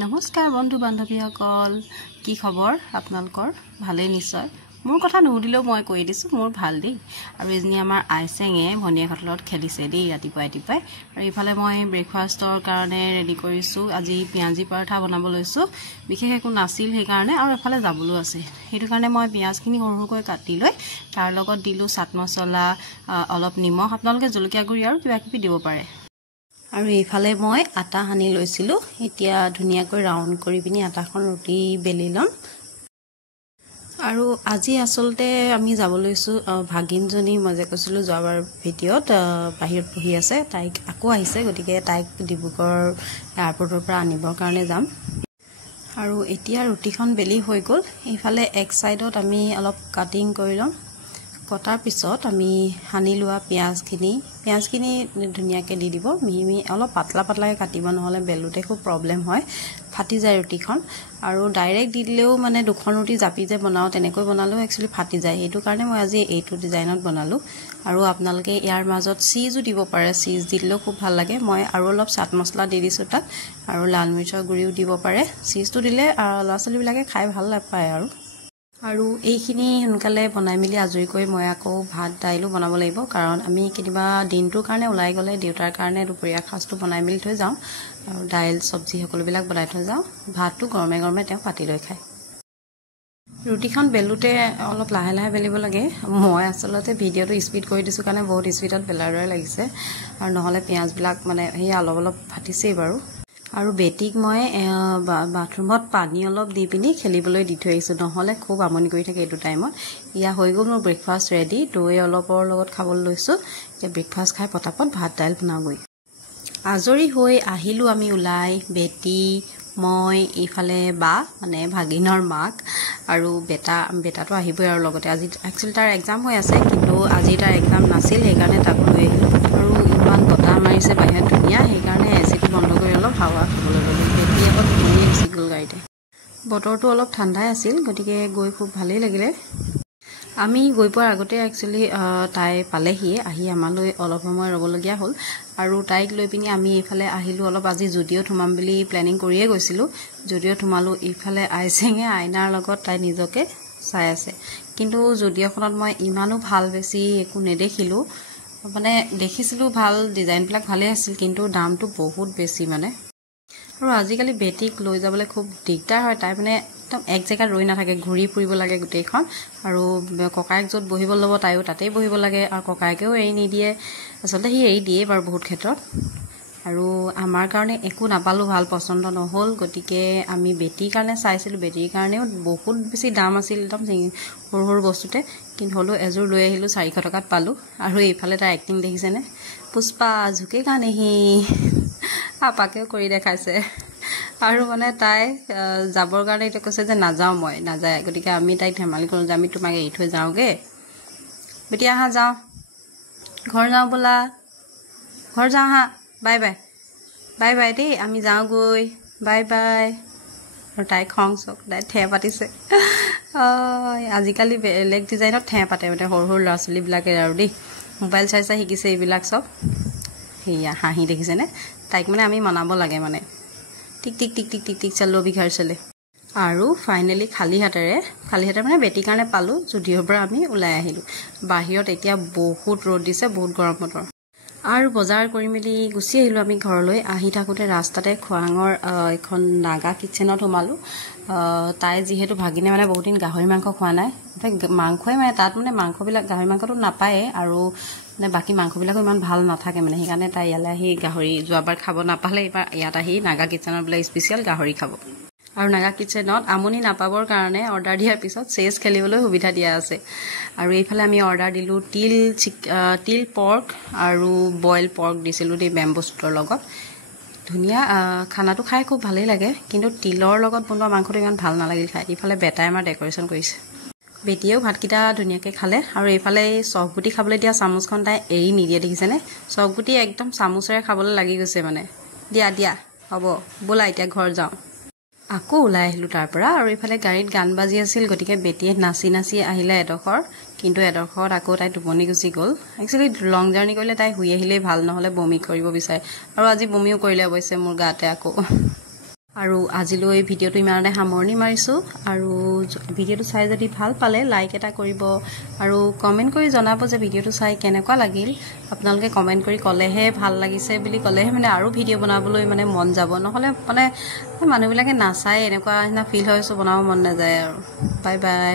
নমস্কাৰ বন্ধু বান্ধৱীসকল কি খবৰ আপোনালোকৰ ভালেই নিশ্চয় মোৰ কথা নুদিলেও মই কৈ দিছো মোৰ ভাল দেই আৰু এজনী আমাৰ আইছেঙে ভনিয়াহঁতৰ লগত খেলিছে দেই ৰাতিপুৱাই আৰু ইফালে মই ব্ৰেকফাষ্টৰ কাৰণে ৰেডি কৰিছো আজি পিয়াজি পৰঠা বনাব লৈছো বিশেষ একো নাছিল সেই কাৰণে আৰু এফালে যাবলৈ আছে সেইটো কাৰণে মই পিয়াজখিনি সৰুকৈ কাটি লৈ তাৰ লগত দিলো চাট মছলা অলপ নিমখ আপোনালোকে জলকীয়া গুৰি আৰু কিবা কিবি দিব পাৰে আৰু এইফালে মই আটা হানি লৈছিলো এতিয়া ধুনিয়াকৈ ৰাউন্ড কৰি পিনি আটাখন ৰুটি বেলি লম আৰু আজি আসলতে আমি যাব লৈছো ভাগিনজনী মই যে কৈছিলো যোৱাৰ ভিডিঅত বাহিৰত বহি আছে তাইক আকৌ আহিছে গতিকে তাইক ডিব্ৰুগড় এয়াৰপৰ্টৰ পৰা আনিবৰ কাৰণে যাম আৰু এতিয়া ৰুটিখন বেলি হৈ গল এইফালে এক সাইডত আমি অলপ কাটিং কৰি লম কটাৰ পিছত আমি হানি লোৱা পিয়াজখিনি ধুনিয়াকৈ দি দিব মিহি অলপ পাতলাকৈ কাটিব নহলে বেলুতে খুব প্ৰবলেম হয় ফাটি যায় ৰুটিখন আৰু ডাইৰেক্ট দি দিলেও মানে দুখন ৰুটি জাপি যে বনাও তেনেকৈ বনালেও একচুয়ালি ফাটি যায় সেইটো কাৰণে মই আজি এইটো ডিজাইনত বনালো আৰু আপোনালোকে ইয়াৰ মাজত চীজও দিব পাৰে চীজ দিলেও খুব ভাল লাগে মই আৰু অলপ চাট মছলা দি দিছো তাত আৰু লাল মিৰ্চৰ গুৰিও দিব পাৰে চীজটো দিলে ল'ৰা-ছোৱালীবিলাকে খাই ভাল নাপায় আৰু এইখিনি সোনকালে বনাই মিলি আজৰি কৰি মই আকৌ ভাত দাইলো বনাব লাগিব কাৰণ আমি কিবা দিনটোৰ কাৰণে ওলাই গলে দেউতাৰ কাৰণে দুপৰীয়া খাজটো বনাই মিলি থৈ যাওঁ আৰু দাইল সবজি সকলোবিলাক বনাই থৈ যাওঁ ভাতটো গৰমে গৰমে তেওঁ পাতি লৈ খায় ৰুটিখন বেলুতে অলপ লাহে লাহে বেলিব লাগে মই আসলতে ভিডিঅটো স্পিড কৰি দিছো কাৰণে বহুত স্পিডত বেলাৰ দৰে লাগিছে আৰু নহলে পিয়াজবিলাক মানে এই অলপ ফাটিছেই বাৰু আৰু বেটিক মই বাথৰুমত পানী অলপ দি পিনি খেলিবলৈ দি থৈ আহিছো নহলে খুব আমনি কৰি থাকে এইটো টাইমত ইয়া হৈ গ'ল মোৰ ব্ৰেকফাষ্ট ৰেডি দৈ অলপৰ লগত খাবলৈ লৈছো যে ব্ৰেকফাষ্ট খাই পটাপট ভাত দাইল বনাওগৈ আজৰি হৈ আহিলো আমি উলাই বেটি মই ইফালে বা মানে ভাগিনৰ মাক আৰু বেটাটো আহিবই আৰু লগতে আজি একচুয়ালি তাৰ এক্সাম হৈ আছে কিন্তু আজি তাৰ এক্সাম নাছিল সেইকাৰণে তাক লৈ আহিলো আৰু ইমান বতাহ মাৰিছে বাহিৰত ধুনীয়া সেইকাৰণে এচিটো বন্ধ কৰি অলপ হাৱা খাবলৈ ললো বেটি আকৌ ধুনীয়া গুচি গ'ল গাড়ীতে বতৰটো অলপ ঠাণ্ডাই আছিল গতিকে গৈ খুব ভালেই লাগিলে আমি গৈ পোৱাৰ আগতে একচুয়ালি তাই পালেহি আহি আমালৈ অলপ সময় ৰবলগীয়া হ'ল আৰু তাইক লৈ পিনি আমি ইফালে আহিলো অলপ আজি জুডিঅ থুমাম বুলি প্লেনিং কৰিয়ে গৈছিলো জুডিঅ থুমালো ইফালে আইছেঙে আইনাৰ লগত তাই নিজকে চাই আছে কিন্তু জুডিঅখনত মই ইমানো ভাল বেছি একো নেদেখিলো মানে দেখিছিলো ভাল ডিজাইনবিলাক ভালে আছিল কিন্তু দামটো বহুত বেছি মানে আৰু আজিকালি বেটিক লৈ যাবলৈ খুব দিগদাৰ হয় তাই মানে একদম এক জেগাত ৰৈ নাথাকে ঘূৰি ফুৰিব লাগে গোটেইখন আৰু ককায়েক য'ত বহিব ল'ব তাইও তাতেই বহিব লাগে আৰু ককায়েকেও এৰি নিদিয়ে আসলতে সি এৰি দিয়ে বাৰু বহুত ক্ষেত্ৰত আৰু আমাৰ কাৰণে একো নাপালো ভাল পছন্দ নহল গতিকে আমি বেটিৰ কাৰণে চাইছিলো বেটিৰ কাৰণেও বহুত বেছি দাম আছিল একদম সৰু সৰু বস্তুতে কিন্তু হলো এজোৰ লৈ আহিলো 400 টকাত পালো আৰু এইফালে তাৰ এক্টিং দেখিছেনে পুষ্পা ঝুকেগা নেহি আপাকেও কৰি দেখাইছে আৰু মানে তাই যাবৰ কাৰণে এটা কৈছে যে নাযাও মই নাযায় গতিকে আমি তাইক ধেমালি কৰো যে আমি তোমাক এৰি থৈ যাওঁগে বেটি আহা যাওঁ ঘৰ যাওঁ বলা ঘৰ যাওঁ হা বাই বাই বাই বাই দেই আমি যাওঁ গৈ বাই বাই আৰু তাই খং চক তাই ঠে পাতিছে আজিকালি বেলেগ ডিজাইনত ঠে পাতে মানে সৰু সৰু ল'ৰা-ছোৱালীবিলাকে আৰু দেই মোবাইল চাই শিকিছে এইবিলাক চব সেয়া হাঁহি দেখিছেনে তাইক মানে আমি মনাব লাগে মানে টিক টিক টিক টিক টিক টিক চলো বিঘাৰ চলে আৰু ফাইনালি খালি হাতেৰে মানে বেটিৰ কাৰণে পালো জুডিঅৰ পৰা আমি ওলাই আহিলো বাহিৰত এতিয়া বহুত ৰ'দ দিছে বহুত গৰম বতৰ আৰু বজাৰ কৰি মেলি গুচি আহিলো আমি ঘৰলৈ আহি থাকোতে ৰাস্তাতে খোৱাঙৰ এখন নাগা কিচেনত সোমালো তাই যিহেতু ভাগিনে মানে বহুত দিন গাহৰি মাংস খোৱা নাই মাংসই মানে তাত মানে মাংসবিলাক গাহৰি মাংসটো নাপায়ে আৰু মানে বাকি মাংসবিলাকো ইমান ভাল নাথাকে মানে সেইকাৰণে তাই ইয়ালৈ আহি গাহৰি যোৱাবাৰ খাব নাপালে এইবাৰ ইয়াত আহি নাগা কিচেনত বোলে স্পেচিয়েল গাহৰি খাব আৰু নাগা কিচেনত আমনি নাপাবৰ কাৰণে অৰ্ডাৰ দিয়াৰ পিছত চেছ খেলিবলৈ সুবিধা দিয়া আছে আৰু এইফালে আমি অৰ্ডাৰ দিলো তিল পৰ্ক আৰু বইল পৰ্ক দিছিলো দেই বেম্বো শ্বুটৰ লগত ধুনীয়া খানাটো খাই খুব ভালেই লাগে কিন্তু তিলৰ লগত বনোৱা মাংসটো ইমান ভাল নালাগিল খাই ইফালে বেটাই আমাৰ ডেকৰেশ্যন কৰিছে বেটিয়েও ভাতকেইটা ধুনীয়াকৈ খালে আৰু এইফালে চফগুটি খাবলৈ দিয়া চামুচখন তাই এৰি নিদিয়ে দেখিছেনে চফগুটি একদম চামুচেৰে খাবলৈ লাগি গৈছে মানে দিয়া হ'ব ব'লা এতিয়া ঘৰ যাওঁ আকৌ ওলাই আহিলো তাৰ পৰা আৰু ইফালে গাড়ীত গান বাজি আছিল গতিকে বেটিয়ে নাচি নাচি আহিলে এডখৰ কিন্তু এডখৰত আকৌ তাই টোপনি গুচি গ'ল একচুয়ালি লং জাৰ্নি কৰিলে তাই শুই আহিলেই ভাল নহলে বমি কৰিব বিচাৰে আৰু আজি বমিও কৰিলে অৱশ্যে মোৰ গাতে আকৌ আৰু আজিলৈ ভিডিঅ'টো ইমানতে সামৰণি মাৰিছোঁ আৰু ভিডিঅ'টো চাই যদি ভাল পালে লাইক এটা কৰিব আৰু কমেণ্ট কৰি জনাব যে ভিডিঅ'টো চাই কেনেকুৱা লাগিল আপোনালোকে কমেণ্ট কৰি ক'লেহে ভাল লাগিছে বুলি ক'লেহে মানে আৰু ভিডিঅ' বনাবলৈ মানে মন যাব নহ'লে মানে মানুহবিলাকে নাচায় এনেকুৱা নিচিনা ফিল হয় বনাব মন নাযায় আৰু বাই বাই